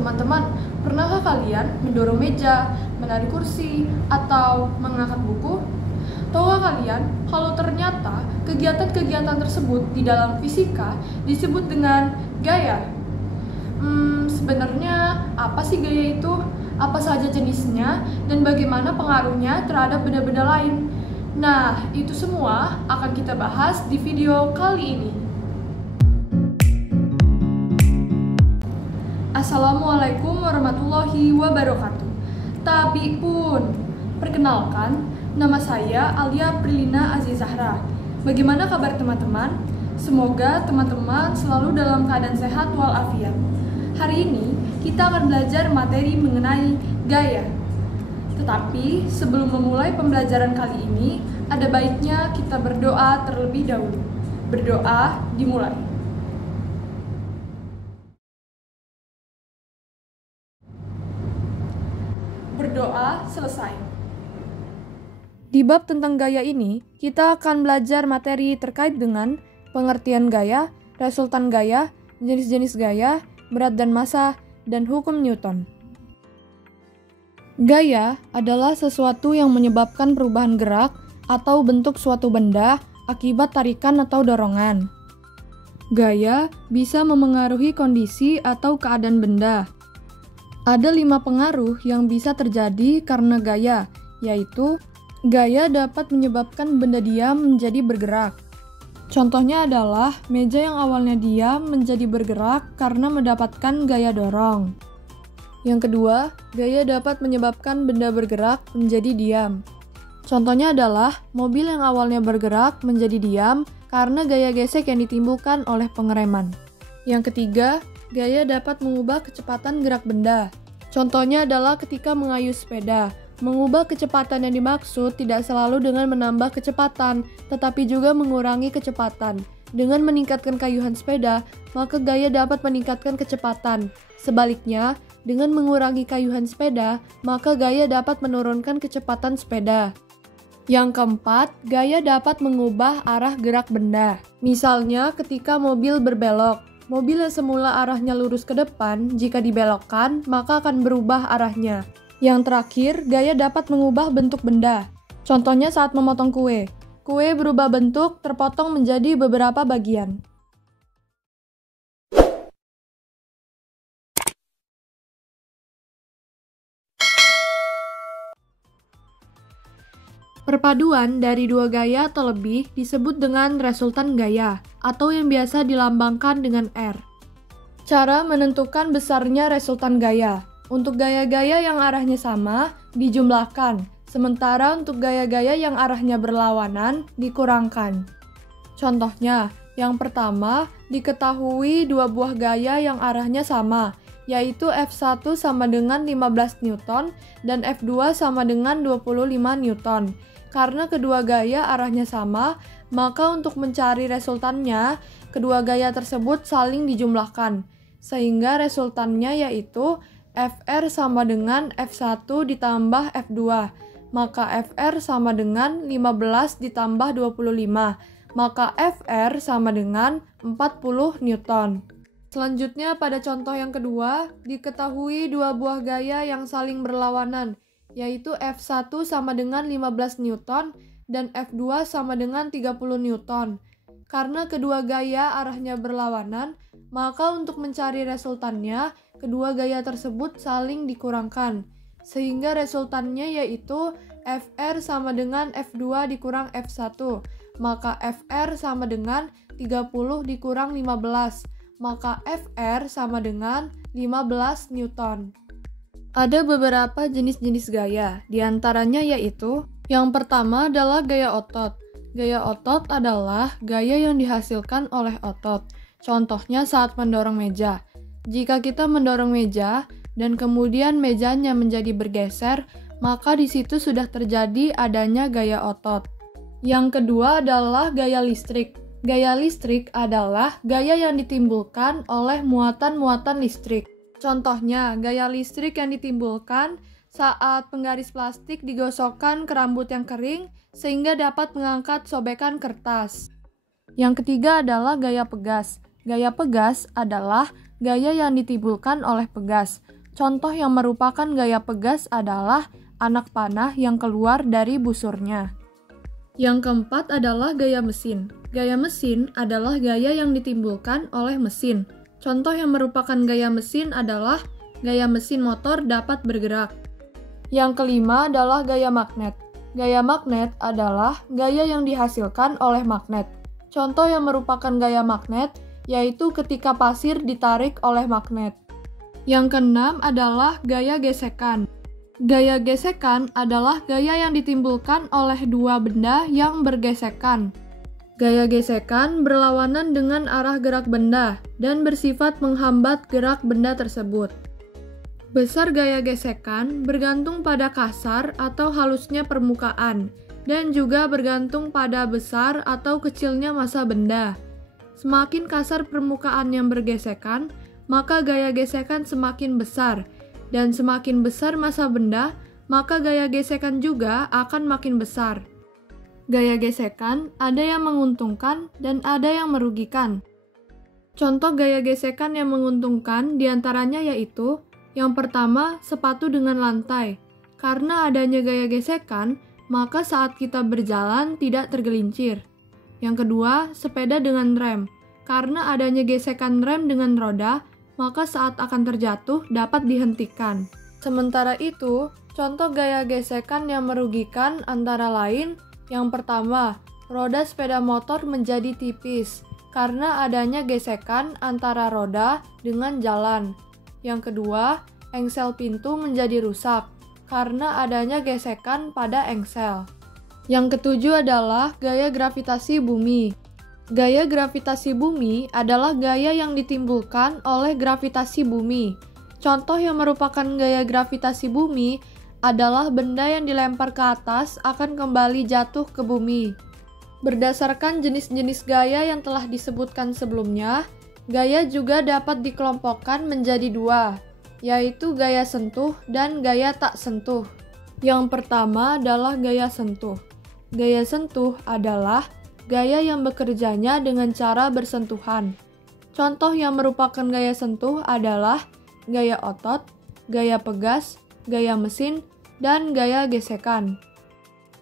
Teman-teman, pernahkah kalian mendorong meja, menarik kursi, atau mengangkat buku? Tahukah kalian kalau ternyata kegiatan-kegiatan tersebut di dalam fisika disebut dengan gaya? Sebenarnya apa sih gaya itu? Apa saja jenisnya dan bagaimana pengaruhnya terhadap benda-benda lain? Nah, itu semua akan kita bahas di video kali ini. Assalamualaikum warahmatullahi wabarakatuh. Tapi pun, perkenalkan, nama saya Alia Prilina Azizahra. Bagaimana kabar teman-teman? Semoga teman-teman selalu dalam keadaan sehat walafiat. Hari ini kita akan belajar materi mengenai gaya. Tetapi sebelum memulai pembelajaran kali ini, ada baiknya kita berdoa terlebih dahulu. Berdoa dimulai. Berdoa selesai. Di bab tentang gaya ini, kita akan belajar materi terkait dengan pengertian gaya, resultan gaya, jenis-jenis gaya, berat dan massa, dan hukum Newton. Gaya adalah sesuatu yang menyebabkan perubahan gerak atau bentuk suatu benda akibat tarikan atau dorongan. Gaya bisa memengaruhi kondisi atau keadaan benda. Ada 5 pengaruh yang bisa terjadi karena gaya, yaitu gaya dapat menyebabkan benda diam menjadi bergerak. Contohnya adalah meja yang awalnya diam menjadi bergerak karena mendapatkan gaya dorong. Yang kedua, gaya dapat menyebabkan benda bergerak menjadi diam. Contohnya adalah mobil yang awalnya bergerak menjadi diam karena gaya gesek yang ditimbulkan oleh pengereman. Yang ketiga, gaya dapat mengubah kecepatan gerak benda. Contohnya adalah ketika mengayuh sepeda. Mengubah kecepatan yang dimaksud tidak selalu dengan menambah kecepatan, tetapi juga mengurangi kecepatan. Dengan meningkatkan kayuhan sepeda, maka gaya dapat meningkatkan kecepatan. Sebaliknya, dengan mengurangi kayuhan sepeda, maka gaya dapat menurunkan kecepatan sepeda. Yang keempat, gaya dapat mengubah arah gerak benda. Misalnya, ketika mobil berbelok, mobil yang semula arahnya lurus ke depan, jika dibelokkan, maka akan berubah arahnya. Yang terakhir, gaya dapat mengubah bentuk benda. Contohnya saat memotong kue. Kue berubah bentuk, terpotong menjadi beberapa bagian. Perpaduan dari 2 gaya atau lebih disebut dengan resultan gaya, atau yang biasa dilambangkan dengan R. Cara menentukan besarnya resultan gaya. Untuk gaya-gaya yang arahnya sama, dijumlahkan, sementara untuk gaya-gaya yang arahnya berlawanan, dikurangkan. Contohnya, yang pertama, diketahui 2 buah gaya yang arahnya sama, yaitu F1 sama dengan 15 Newton dan F2 sama dengan 25 Newton. Karena kedua gaya arahnya sama, maka untuk mencari resultannya, kedua gaya tersebut saling dijumlahkan, sehingga resultannya yaitu Fr sama dengan F1 ditambah F2, maka Fr sama dengan 15 ditambah 25, maka Fr sama dengan 40 Newton. Selanjutnya pada contoh yang kedua, diketahui 2 buah gaya yang saling berlawanan, yaitu F1 sama dengan 15 Newton dan F2 sama dengan 30 Newton. Karena kedua gaya arahnya berlawanan, maka untuk mencari resultannya, kedua gaya tersebut saling dikurangkan, sehingga resultannya yaitu Fr sama dengan F2 dikurang F1, maka Fr sama dengan 30 dikurang 15, maka Fr sama dengan 15 Newton. Ada beberapa jenis-jenis gaya, diantaranya yaitu yang pertama adalah gaya otot. Gaya otot adalah gaya yang dihasilkan oleh otot. Contohnya saat mendorong meja. Jika kita mendorong meja dan kemudian mejanya menjadi bergeser, maka di situ sudah terjadi adanya gaya otot. Yang kedua adalah gaya listrik. Gaya listrik adalah gaya yang ditimbulkan oleh muatan-muatan listrik. Contohnya, gaya listrik yang ditimbulkan saat penggaris plastik digosokkan ke rambut yang kering sehingga dapat mengangkat sobekan kertas. Yang ketiga adalah gaya pegas. Gaya pegas adalah gaya yang ditimbulkan oleh pegas. Contoh yang merupakan gaya pegas adalah anak panah yang keluar dari busurnya. Yang keempat adalah gaya mesin. Gaya mesin adalah gaya yang ditimbulkan oleh mesin. Contoh yang merupakan gaya mesin adalah gaya mesin motor dapat bergerak. Yang kelima adalah gaya magnet. Gaya magnet adalah gaya yang dihasilkan oleh magnet. Contoh yang merupakan gaya magnet yaitu ketika pasir ditarik oleh magnet. Yang keenam adalah gaya gesekan. Gaya gesekan adalah gaya yang ditimbulkan oleh dua benda yang bergesekan. Gaya gesekan berlawanan dengan arah gerak benda dan bersifat menghambat gerak benda tersebut. Besar gaya gesekan bergantung pada kasar atau halusnya permukaan dan juga bergantung pada besar atau kecilnya massa benda. Semakin kasar permukaan yang bergesekan, maka gaya gesekan semakin besar, dan semakin besar massa benda, maka gaya gesekan juga akan makin besar. Gaya gesekan ada yang menguntungkan dan ada yang merugikan. Contoh gaya gesekan yang menguntungkan diantaranya yaitu yang pertama, sepatu dengan lantai. Karena adanya gaya gesekan, maka saat kita berjalan tidak tergelincir. Yang kedua, sepeda dengan rem. Karena adanya gesekan rem dengan roda, maka saat akan terjatuh dapat dihentikan. Sementara itu, contoh gaya gesekan yang merugikan antara lain, yang pertama, roda sepeda motor menjadi tipis karena adanya gesekan antara roda dengan jalan. Yang kedua, engsel pintu menjadi rusak karena adanya gesekan pada engsel. Yang ketujuh adalah gaya gravitasi bumi. Gaya gravitasi bumi adalah gaya yang ditimbulkan oleh gravitasi bumi. Contoh yang merupakan gaya gravitasi bumi adalah benda yang dilempar ke atas akan kembali jatuh ke bumi. Berdasarkan jenis-jenis gaya yang telah disebutkan sebelumnya, gaya juga dapat dikelompokkan menjadi dua, yaitu gaya sentuh dan gaya tak sentuh. Yang pertama adalah gaya sentuh. Gaya sentuh adalah gaya yang bekerjanya dengan cara bersentuhan. Contoh yang merupakan gaya sentuh adalah gaya otot, gaya pegas, gaya mesin, dan gaya gesekan.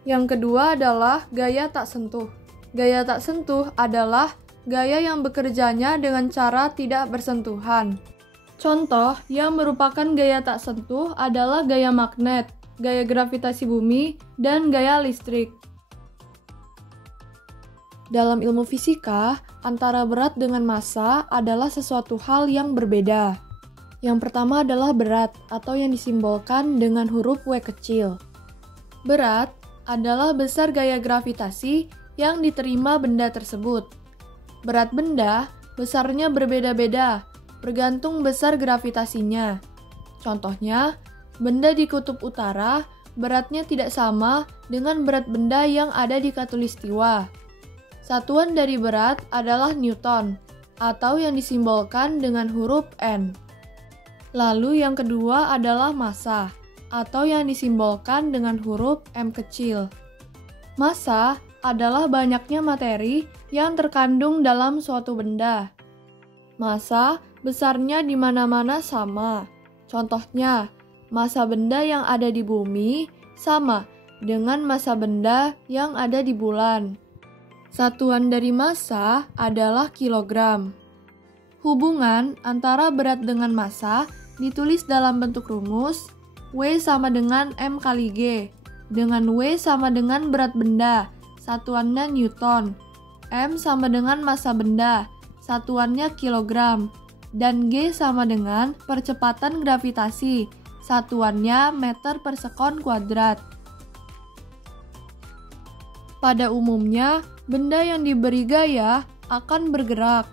Yang kedua adalah gaya tak sentuh. Gaya tak sentuh adalah gaya yang bekerjanya dengan cara tidak bersentuhan. Contoh yang merupakan gaya tak sentuh adalah gaya magnet, gaya gravitasi bumi, dan gaya listrik. Dalam ilmu fisika, antara berat dengan massa adalah sesuatu hal yang berbeda. Yang pertama adalah berat atau yang disimbolkan dengan huruf W kecil. Berat adalah besar gaya gravitasi yang diterima benda tersebut. Berat benda besarnya berbeda-beda, bergantung besar gravitasinya. Contohnya, benda di kutub utara beratnya tidak sama dengan berat benda yang ada di khatulistiwa. Satuan dari berat adalah Newton, atau yang disimbolkan dengan huruf N. Lalu yang kedua adalah massa, atau yang disimbolkan dengan huruf M kecil. Massa adalah banyaknya materi yang terkandung dalam suatu benda. Massa besarnya di mana-mana sama. Contohnya, massa benda yang ada di bumi sama dengan massa benda yang ada di bulan. Satuan dari massa adalah kilogram. Hubungan antara berat dengan massa ditulis dalam bentuk rumus W sama dengan M kali G, dengan W sama dengan berat benda, satuannya Newton, M sama dengan massa benda, satuannya kilogram, dan G sama dengan percepatan gravitasi, satuannya meter per sekon kuadrat. Pada umumnya, benda yang diberi gaya akan bergerak.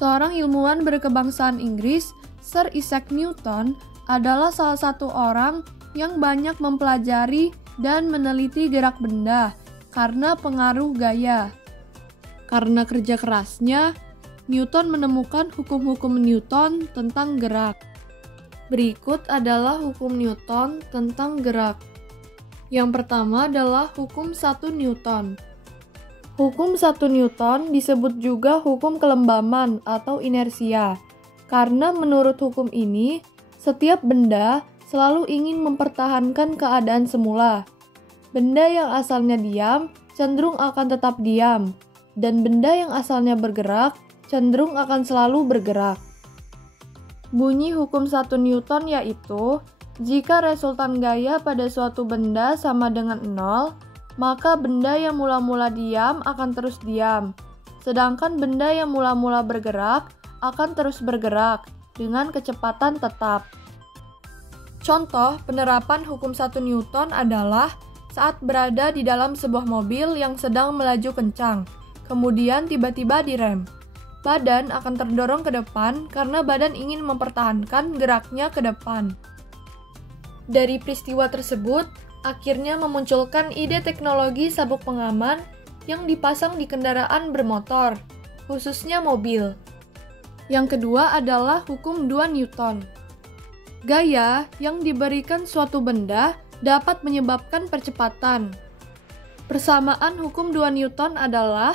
Seorang ilmuwan berkebangsaan Inggris, Sir Isaac Newton, adalah salah satu orang yang banyak mempelajari dan meneliti gerak benda karena pengaruh gaya. Karena kerja kerasnya, Newton menemukan hukum-hukum Newton tentang gerak. Berikut adalah hukum Newton tentang gerak. Yang pertama adalah hukum 1 Newton. Hukum 1 Newton disebut juga hukum kelembaman atau inersia, Karena menurut hukum ini, setiap benda selalu ingin mempertahankan keadaan semula. Benda yang asalnya diam cenderung akan tetap diam, dan benda yang asalnya bergerak cenderung akan selalu bergerak. Bunyi hukum 1 Newton yaitu, jika resultan gaya pada suatu benda sama dengan 0, maka benda yang mula-mula diam akan terus diam, sedangkan benda yang mula-mula bergerak akan terus bergerak dengan kecepatan tetap. Contoh penerapan hukum 1 Newton adalah saat berada di dalam sebuah mobil yang sedang melaju kencang, kemudian tiba-tiba direm. Badan akan terdorong ke depan karena badan ingin mempertahankan geraknya ke depan. Dari peristiwa tersebut, akhirnya memunculkan ide teknologi sabuk pengaman yang dipasang di kendaraan bermotor, khususnya mobil. Yang kedua adalah hukum 2 Newton. Gaya yang diberikan suatu benda dapat menyebabkan percepatan. Persamaan hukum 2 Newton adalah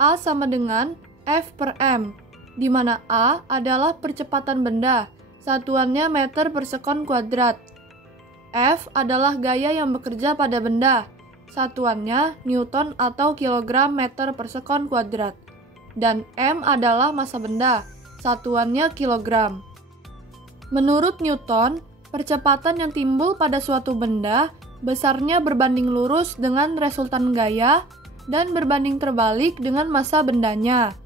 A sama dengan F per M, di mana A adalah percepatan benda, satuannya meter per sekon kuadrat. F adalah gaya yang bekerja pada benda, satuannya Newton atau kilogram meter per sekon kuadrat. Dan M adalah massa benda, satuannya kilogram. Menurut Newton, percepatan yang timbul pada suatu benda besarnya berbanding lurus dengan resultan gaya dan berbanding terbalik dengan massa bendanya.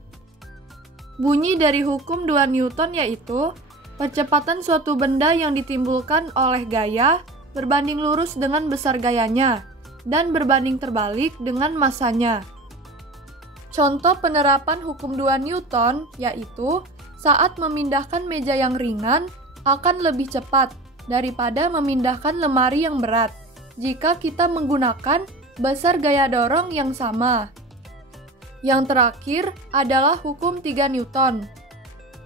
Bunyi dari hukum 2 Newton yaitu, percepatan suatu benda yang ditimbulkan oleh gaya berbanding lurus dengan besar gayanya dan berbanding terbalik dengan massanya. Contoh penerapan hukum 2 Newton yaitu, saat memindahkan meja yang ringan akan lebih cepat daripada memindahkan lemari yang berat jika kita menggunakan besar gaya dorong yang sama. Yang terakhir adalah hukum 3 Newton.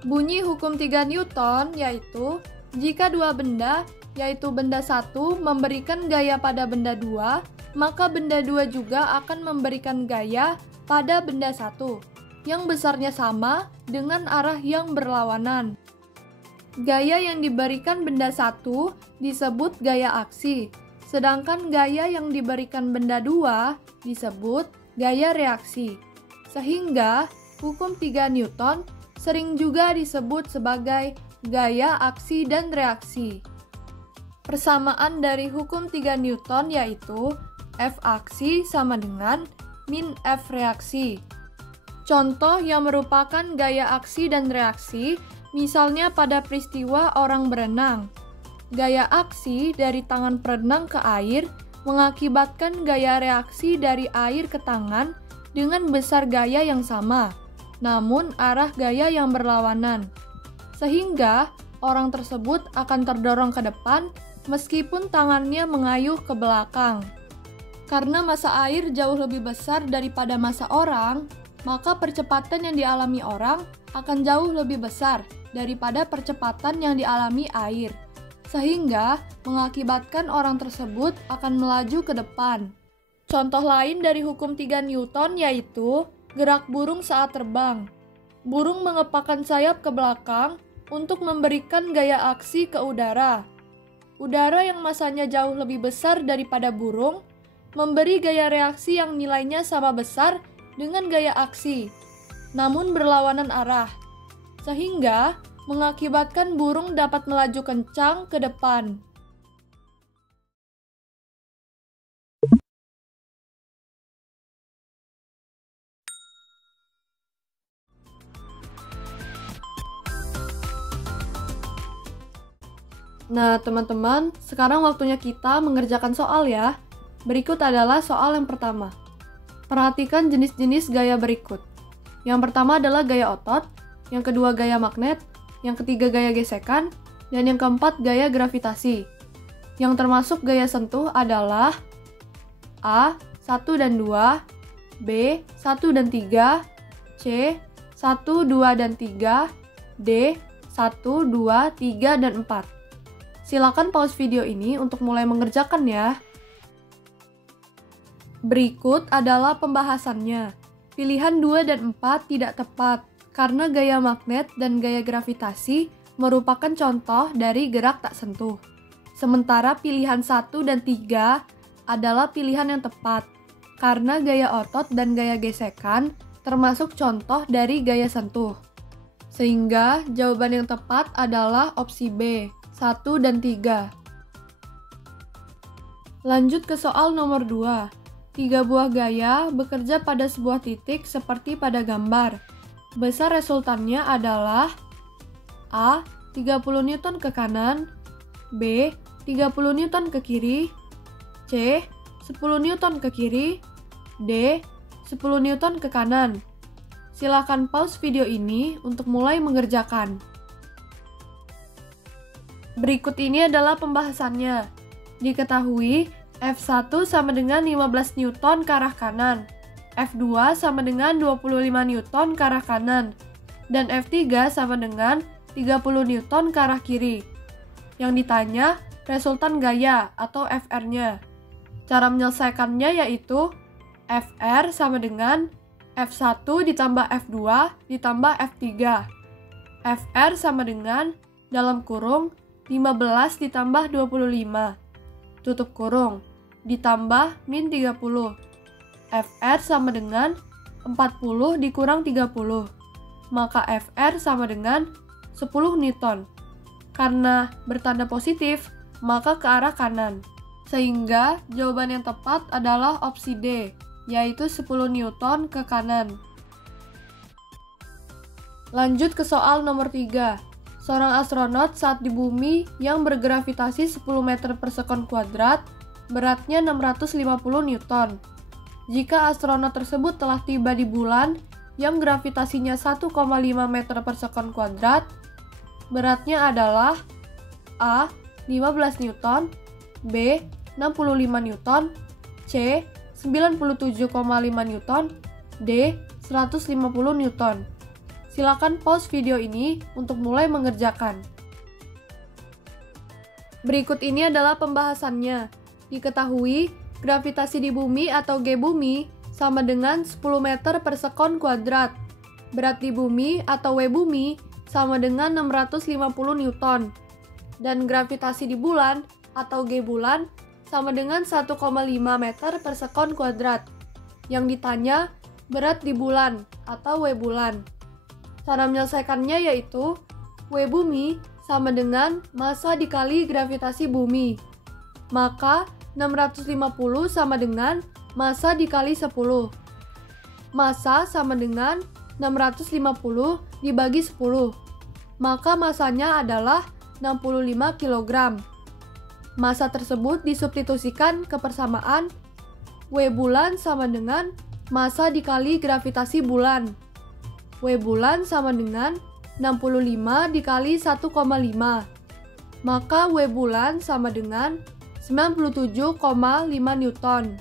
Bunyi hukum 3 Newton yaitu, jika dua benda, yaitu benda satu memberikan gaya pada benda dua, maka benda dua juga akan memberikan gaya pada benda satu, yang besarnya sama dengan arah yang berlawanan. Gaya yang diberikan benda satu disebut gaya aksi, sedangkan gaya yang diberikan benda dua disebut gaya reaksi. Sehingga hukum 3 Newton sering juga disebut sebagai gaya aksi dan reaksi. Persamaan dari hukum 3 Newton yaitu F aksi sama dengan min F reaksi. Contoh yang merupakan gaya aksi dan reaksi, misalnya pada peristiwa orang berenang. Gaya aksi dari tangan perenang ke air mengakibatkan gaya reaksi dari air ke tangan dengan besar gaya yang sama, namun arah gaya yang berlawanan. Sehingga orang tersebut akan terdorong ke depan meskipun tangannya mengayuh ke belakang. Karena massa air jauh lebih besar daripada massa orang, maka percepatan yang dialami orang akan jauh lebih besar daripada percepatan yang dialami air, sehingga mengakibatkan orang tersebut akan melaju ke depan. Contoh lain dari hukum 3 Newton yaitu gerak burung saat terbang. Burung mengepakkan sayap ke belakang untuk memberikan gaya aksi ke udara. Udara yang massanya jauh lebih besar daripada burung memberi gaya reaksi yang nilainya sama besar dengan gaya aksi, namun berlawanan arah, sehingga mengakibatkan burung dapat melaju kencang ke depan. Nah, teman-teman, sekarang waktunya kita mengerjakan soal ya. Berikut adalah soal yang pertama. Perhatikan jenis-jenis gaya berikut. Yang pertama adalah gaya otot, yang kedua gaya magnet, yang ketiga gaya gesekan, dan yang keempat gaya gravitasi. Yang termasuk gaya sentuh adalah A, 1 dan 2, B, 1 dan 3, C, 1, 2 dan 3, D, 1, 2, 3, dan 4. Silakan pause video ini untuk mulai mengerjakan ya. Berikut adalah pembahasannya. Pilihan 2 dan 4 tidak tepat. karena gaya magnet dan gaya gravitasi merupakan contoh dari gerak tak sentuh. Sementara pilihan 1 dan 3 adalah pilihan yang tepat, karena gaya otot dan gaya gesekan termasuk contoh dari gaya sentuh. Sehingga jawaban yang tepat adalah opsi B, 1 dan 3. Lanjut ke soal nomor 2. 3 buah gaya bekerja pada sebuah titik seperti pada gambar. Besar resultannya adalah A. 30 Newton ke kanan, B. 30 Newton ke kiri, C. 10 Newton ke kiri, D. 10 Newton ke kanan. Silakan pause video ini untuk mulai mengerjakan. Berikut ini adalah pembahasannya. Diketahui F1 sama dengan 15 Newton ke arah kanan, F2 sama dengan 25 Newton ke arah kanan, dan F3 sama dengan 30 Newton ke arah kiri. Yang ditanya resultan gaya atau FR-nya. Cara menyelesaikannya yaitu FR sama dengan F1 ditambah F2 ditambah F3. FR sama dengan dalam kurung 15 ditambah 25, tutup kurung, ditambah min 30. FR sama dengan 40 dikurang 30, maka FR sama dengan 10 Newton. Karena bertanda positif, maka ke arah kanan. Sehingga jawaban yang tepat adalah opsi D, yaitu 10 Newton ke kanan. Lanjut ke soal nomor 3. Seorang astronot saat di bumi yang bergravitasi 10 meter per sekon kuadrat, beratnya 650 Newton. Jika astronot tersebut telah tiba di bulan yang gravitasinya 1,5 meter per sekon kuadrat, beratnya adalah A. 15 Newton, B. 65 Newton, C. 97,5 Newton, D. 150 Newton. Silakan pause video ini untuk mulai mengerjakan. Berikut ini adalah pembahasannya. Diketahui, gravitasi di bumi atau G bumi sama dengan 10 meter per sekon kuadrat. Berat di bumi atau W bumi sama dengan 650 Newton. Dan gravitasi di bulan atau G bulan sama dengan 1,5 meter per sekon kuadrat. Yang ditanya, berat di bulan atau W bulan. Cara menyelesaikannya yaitu W bumi sama dengan massa dikali gravitasi bumi. Maka 650 sama dengan massa dikali 10. Massa sama dengan 650 dibagi 10. Maka massanya adalah 65 kg. Massa tersebut disubstitusikan ke persamaan W bulan sama dengan massa dikali gravitasi bulan. W bulan sama dengan 65 dikali 1,5. Maka W bulan sama dengan 97,5 Newton.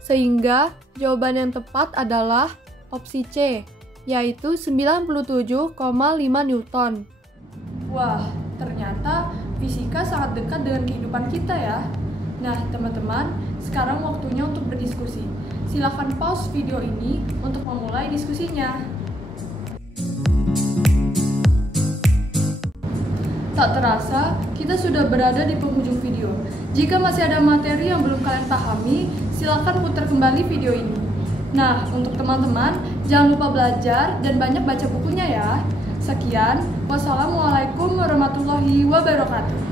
Sehingga jawaban yang tepat adalah opsi C, yaitu 97,5 Newton. Wah, ternyata fisika sangat dekat dengan kehidupan kita ya. Nah, teman-teman, sekarang waktunya untuk berdiskusi. Silahkan pause video ini untuk memulai diskusinya. Tak terasa, kita sudah berada di penghujung video. Jika masih ada materi yang belum kalian pahami, silakan putar kembali video ini. Nah, untuk teman-teman, jangan lupa belajar dan banyak baca bukunya ya. Sekian, wassalamualaikum warahmatullahi wabarakatuh.